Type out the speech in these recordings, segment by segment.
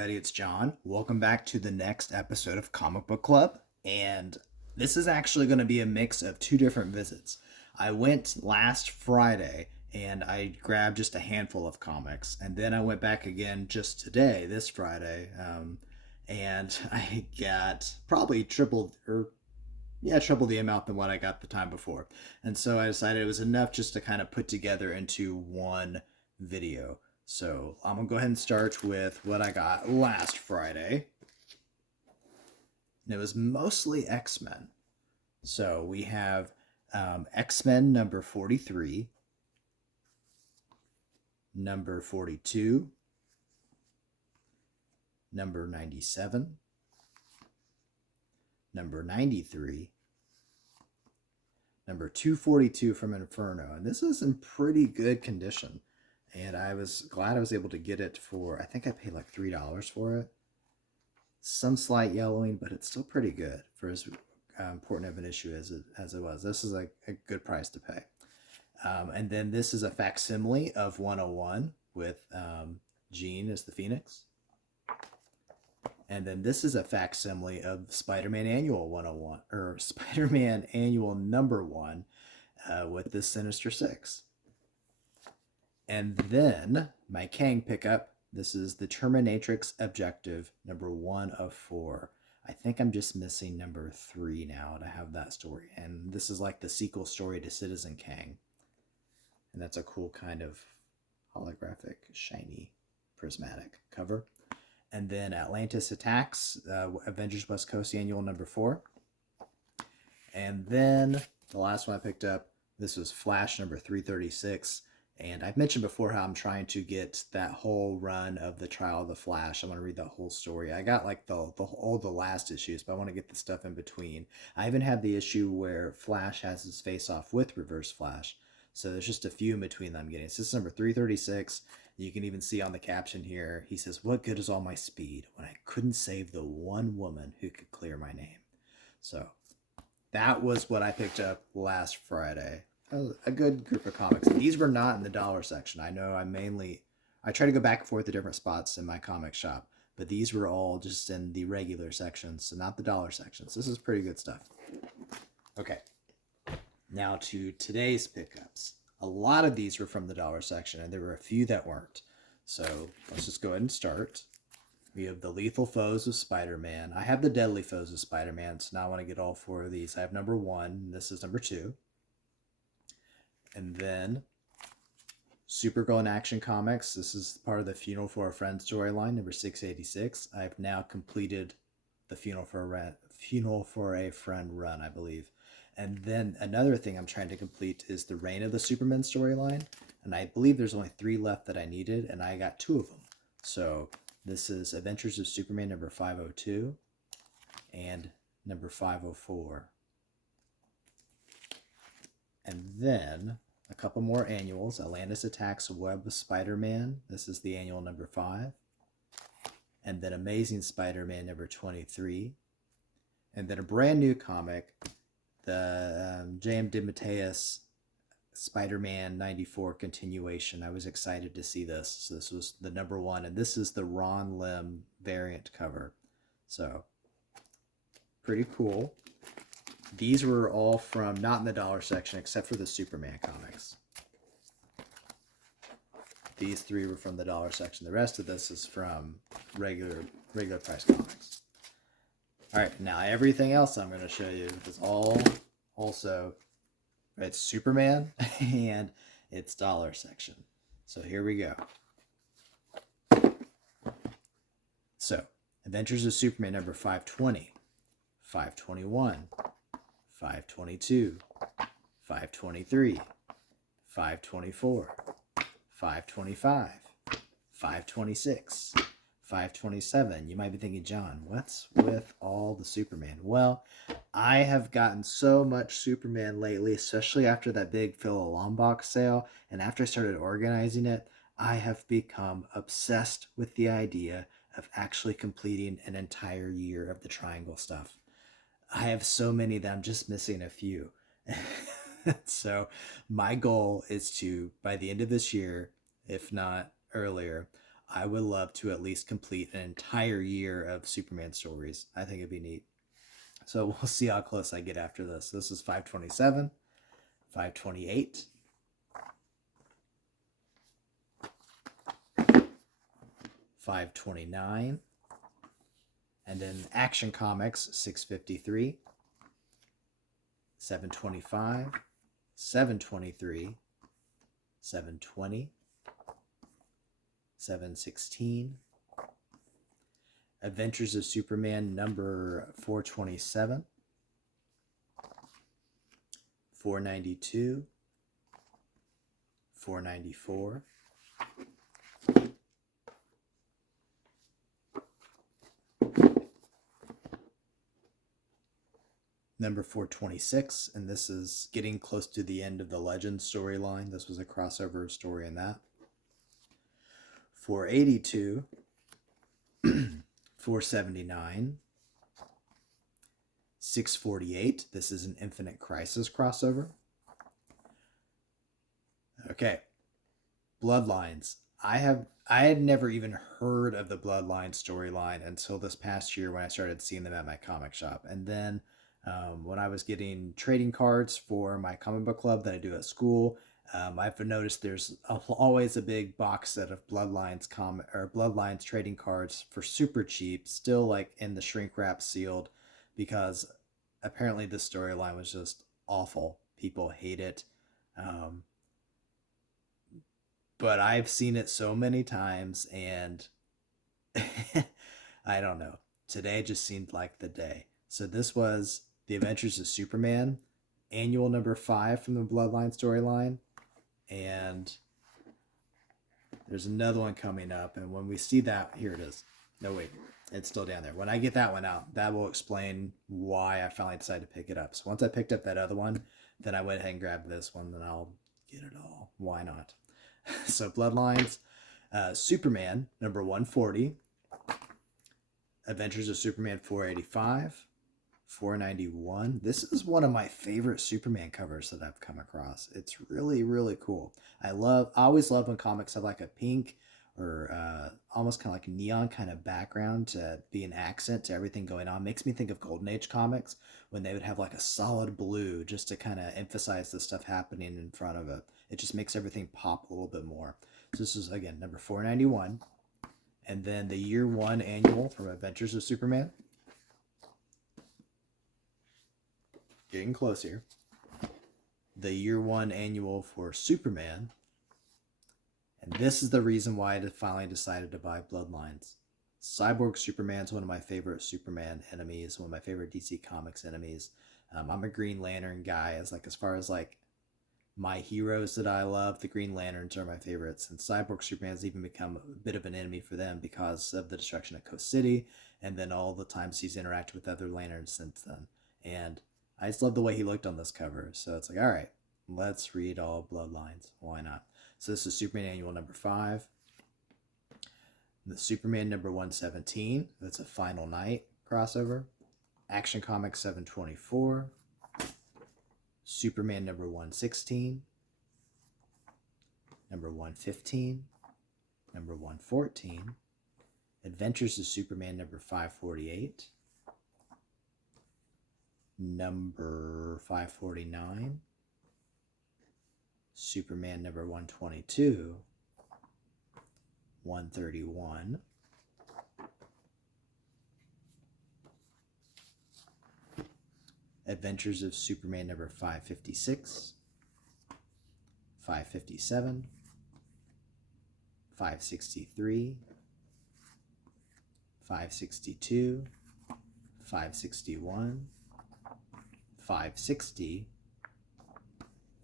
everybody, it's John. Welcome back to the next episode of Comic Book Club. And this is actually going to be a mix of two different visits. I went last Friday and I grabbed just a handful of comics. And then I went back again just today, this Friday. And I got probably triple the amount than what I got the time before. And so I decided it was enough just to kind of put together into one video. So I'm gonna go ahead and start with what I got last Friday. And it was mostly X-Men. So we have X-Men number 43, number 42, number 97, number 93, number 242 from Inferno. And this is in pretty good condition. And I was glad I was able to get it for, I think I paid like $3 for it. Some slight yellowing, but it's still pretty good for as important of an issue as it was. This is a good price to pay. And then this is a facsimile of 101 with Jean as the Phoenix. And then this is a facsimile of Spider-Man Annual 101, or Spider-Man Annual number 1 with this Sinister Six. And then my Kang pickup, this is the Terminatrix Objective, number 1 of 4. I think I'm just missing number 3 now to have that story. And this is like the sequel story to Citizen Kang. And that's a cool kind of holographic, shiny, prismatic cover. And then Atlantis Attacks, Avengers West Coast Annual number 4. And then the last one I picked up, this was Flash number 336. And I've mentioned before how I'm trying to get that whole run of the Trial of the Flash. I want to read that whole story. I got like all the last issues, but I want to get the stuff in between. I even have the issue where Flash has his face off with Reverse Flash. So there's just a few in between that I'm getting. So this is number 336. You can even see on the caption here, he says, "What good is all my speed when I couldn't save the one woman who could clear my name?" So that was what I picked up last Friday. A good group of comics. And these were not in the dollar section. I know I try to go back and forth to different spots in my comic shop, but these were all just in the regular sections, so not the dollar sections. This is pretty good stuff. Okay, now to today's pickups. A lot of these were from the dollar section, and there were a few that weren't. So let's just go ahead and start. We have the Lethal Foes of Spider-Man. I have the Deadly Foes of Spider-Man, so now I want to get all 4 of these. I have number 1, this is number 2. And then Supergirl in Action Comics. This is part of the Funeral for a Friend storyline, number 686. I've now completed the Funeral for a Friend run, I believe. And then another thing I'm trying to complete is the Reign of the Superman storyline. And I believe there's only 3 left that I needed, and I got 2 of them. So this is Adventures of Superman number 502 and number 504. And then a couple more annuals. Atlantis Attacks Web of Spider-Man. This is the annual number 5. And then Amazing Spider-Man number 23. And then a brand new comic, the J.M. DeMatteis Spider-Man 94 continuation. I was excited to see this. So this was the number 1. And this is the Ron Lim variant cover. So pretty cool. These were all from, not in the dollar section, except for the Superman comics. These 3 were from the dollar section. The rest of this is from regular price comics. All right, now everything else I'm going to show you is all also, it's Superman and it's dollar section. So here we go. So, Adventures of Superman number 520, 521, 522, 523, 524, 525, 526, 527. You might be thinking, John, what's with all the Superman? Well, I have gotten so much Superman lately, especially after that big Phil Lombok sale, and after I started organizing it, I have become obsessed with the idea of actually completing an entire year of the Triangle stuff. I have so many that I'm just missing a few. So my goal is to, by the end of this year, if not earlier, I would love to at least complete an entire year of Superman stories. I think it'd be neat. So we'll see how close I get after this. This is 527, 528, 529, and then Action Comics 653, 725, 723, 720, 716, Adventures of Superman number 427, 492, 494, number 426, and this is getting close to the end of the Legends storyline. This was a crossover story in that. 482, 479, 648. This is an Infinite Crisis crossover. Okay, Bloodlines. I had never even heard of the Bloodline storyline until this past year when I started seeing them at my comic shop. And then when I was getting trading cards for my comic book club that I do at school, I've noticed there's always a big box set of Bloodlines trading cards for super cheap, still like in the shrink wrap sealed, because apparently this storyline was just awful. People hate it. But I've seen it so many times, and I don't know. Today just seemed like the day. So this was The Adventures of Superman, annual number 5 from the Bloodline storyline. And there's another one coming up. And when we see that, here it is. No, wait, it's still down there. When I get that one out, that will explain why I finally decided to pick it up. So once I picked up that other one, then I went ahead and grabbed this one, then I'll get it all. Why not? So Bloodlines, Superman number 140, Adventures of Superman 485, 491. This is one of my favorite Superman covers that I've come across. It's really, really cool. I always love when comics have like a pink or almost kind of like neon kind of background to be an accent to everything going on. Makes me think of Golden Age comics when they would have like a solid blue just to kind of emphasize the stuff happening in front of it. It just makes everything pop a little bit more. So this is, again, number 491. And then the year 1 annual from Adventures of Superman. Getting close here. The year 1 annual for Superman. And this is the reason why I finally decided to buy Bloodlines. Cyborg Superman is one of my favorite Superman enemies, one of my favorite DC Comics enemies. I'm a Green Lantern guy. As far as my heroes that I love, the Green Lanterns are my favorites. And Cyborg Superman has even become a bit of an enemy for them because of the destruction of Coast City, and then all the times he's interacted with other Lanterns since then. And I just love the way he looked on this cover. So it's like, all right, let's read all Bloodlines. Why not? So this is Superman Annual number 5. The Superman number 117. That's a Final Night crossover. Action Comics 724. Superman number 116. Number 115. Number 114. Adventures of Superman number 548. Number 549. Superman number 122, 131, Adventures of Superman number 556, 557, 563, 562, 561, 560,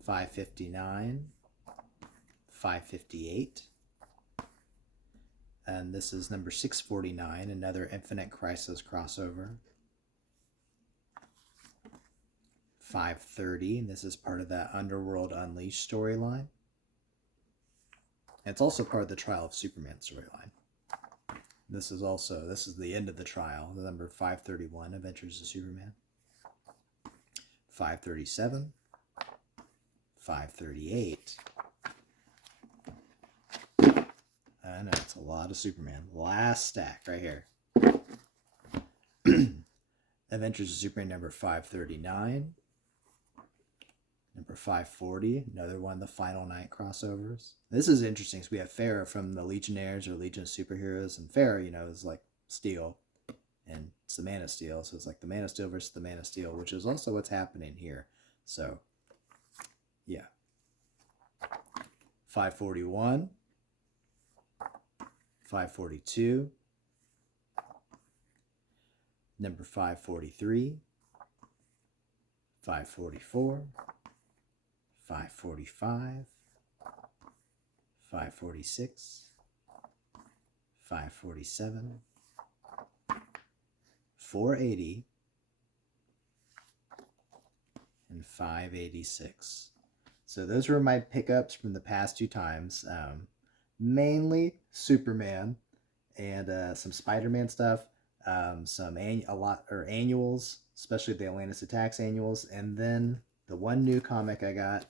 559, 558, and this is number 649, another Infinite Crisis crossover. 530, and this is part of that Underworld Unleashed storyline. It's also part of the Trial of Superman storyline. This is the end of the trial, the number 531, Adventures of Superman. 537, 538, I know, it's a lot of Superman. Last stack right here. Adventures of Superman number 539. Number 540, another one of the Final Night crossovers. This is interesting because we have Farah from the Legionnaires or Legion of Superheroes, and Farah, you know, is like Steel, and it's the Man of Steel, so it's like the Man of Steel versus the Man of Steel, which is also what's happening here. So, yeah. 541, 542, number 543, 544, 545, 546, 547, 480, and 586. So those were my pickups from the past two times. Mainly Superman and some Spider-Man stuff, annuals, especially the Atlantis Attacks annuals, and then the one new comic I got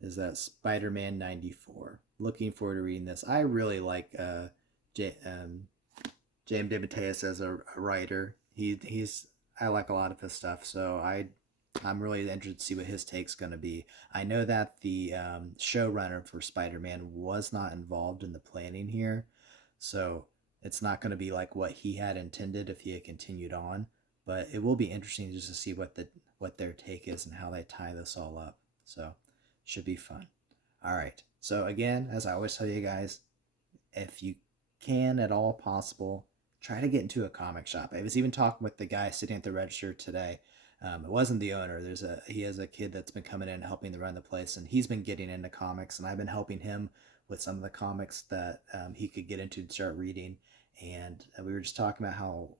is that Spider-Man 94. Looking forward to reading this. I really like J.M. DeMatteis as a writer. I like a lot of his stuff, so I'm really interested to see what his take's going to be. I know that the showrunner for Spider-Man was not involved in the planning here, so it's not going to be like what he had intended if he had continued on. But it will be interesting just to see what their take is and how they tie this all up. So should be fun. All right. So again, as I always tell you guys, if you can at all possible, try to get into a comic shop. I was even talking with the guy sitting at the register today. It wasn't the owner. He has a kid that's been coming in and helping to run the place, and he's been getting into comics, and I've been helping him with some of the comics that he could get into and start reading. And we were just talking about how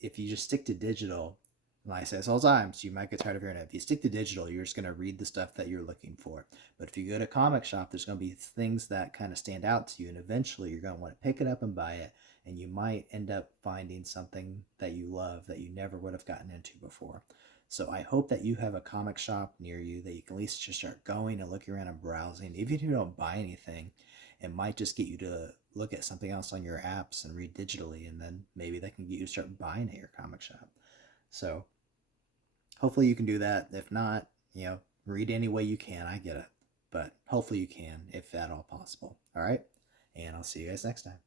if you just stick to digital, and I say this all the time, so you might get tired of hearing it. If you stick to digital, you're just going to read the stuff that you're looking for. But if you go to a comic shop, there's going to be things that kind of stand out to you, and eventually you're going to want to pick it up and buy it, and you might end up finding something that you love that you never would have gotten into before. So I hope that you have a comic shop near you that you can at least just start going and looking around and browsing. Even if you don't buy anything, it might just get you to look at something else on your apps and read digitally, and then maybe that can get you to start buying at your comic shop. So hopefully you can do that. If not, read any way you can. I get it. But hopefully you can, if at all possible. All right? And I'll see you guys next time.